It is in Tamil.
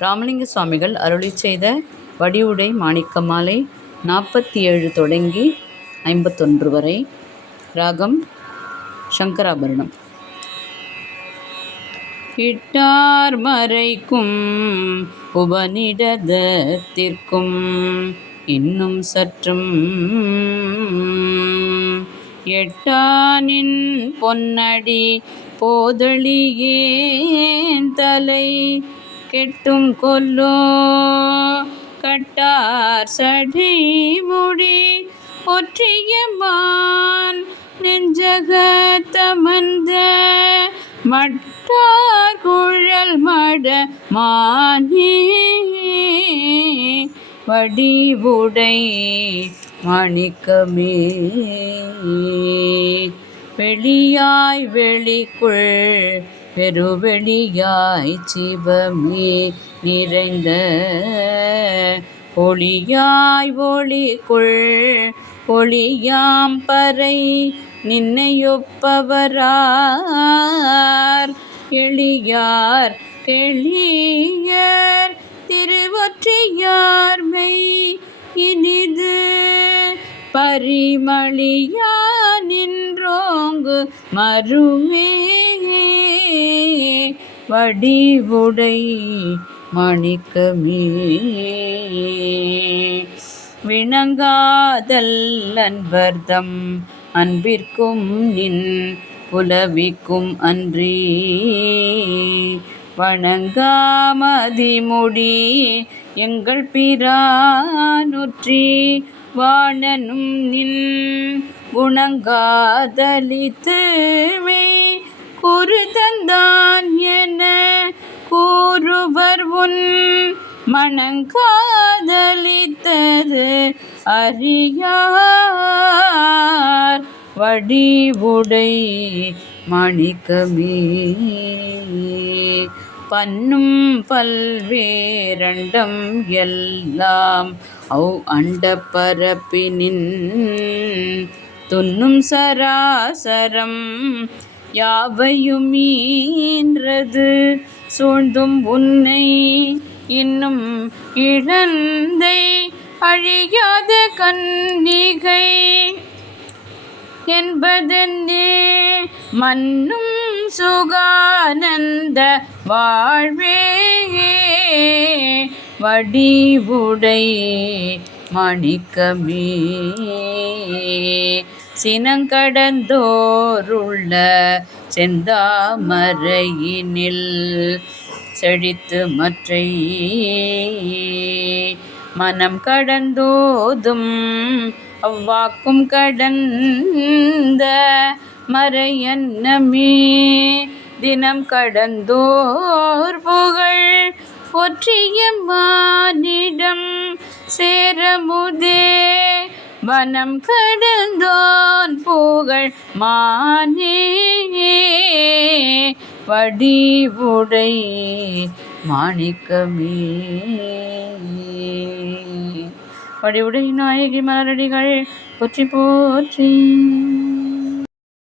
ராமலிங்க சுவாமிகள் அருளிச் செய்த வடிவுடை மாணிக்கமாலை 47 தொடங்கி 51 வரை. ராகம் சங்கராபரணம். இட்டார் மறைக்கும் உபநிடதத்திற்கும் இன்னும் சற்றும் எட்டானின் பொன்னடி போதளியேன் தலை கெட்டும் கொல்லோ கட்டார் சடைமுடி ஒற்றியமான் நெஞ்சகத்தமர்ந்த மட்டார் குழல் மட மானே வடிவுடை மாணிக்கமே வெளியாய் வெளிக்குள் பெருவெளியாய் சிவமே நிறைந்த ஒளியாய் ஒளிக்குள் ஒளியாம் பறை நின்னையொப்பவரார் எளியார் கெளியர் திருவொற்றியார் மெய் இனிது பரிமளியா நின்றோங்கு மருமே வடிவுடை மாணிக்கமே விளங்காதல் அன்பர்தம் அன்பிற்கும் நின் புலவிக்கும் அன்றி வணங்காமதிமுடி எங்கள் பிரானொற்றி வாணனும் நின் குணங்காதலித்து மெய் குறுதந்தான் என கூறுவர் உன் மணங்காதலித்தது அறியார் வடிவுடை மாணிக்கமே பன்னும் பல்வேரண்டம் எல்லாம் அவ் அண்ட பரப்பினின் துன்னும் சராசரம் யாவையும் ஈன்றது சூழ்ந்தும் உன்னை இன்னும் இழந்தை அழியாத கன்னிகை என்பதென்னே மன்னும் சுகானந்த வாழ்வே வடிவுடை மாணிக்கமே சினங்கடந்தோருள்ள செந்தாமரையினில் செழித்து மற்றை மனம் கடந்தோதும் அவ்வாக்கும் கடந்த மறையன்னமே தினம் கடந்தோர் புகழ் ஒற்றியமானிடம் சேரமுதே வனம் கடந்தோன் புகழ் மானே வடிவுடை மாணிக்கமே வடிவுடை நாயகி மலரடிகள் போற்றி போற்றி.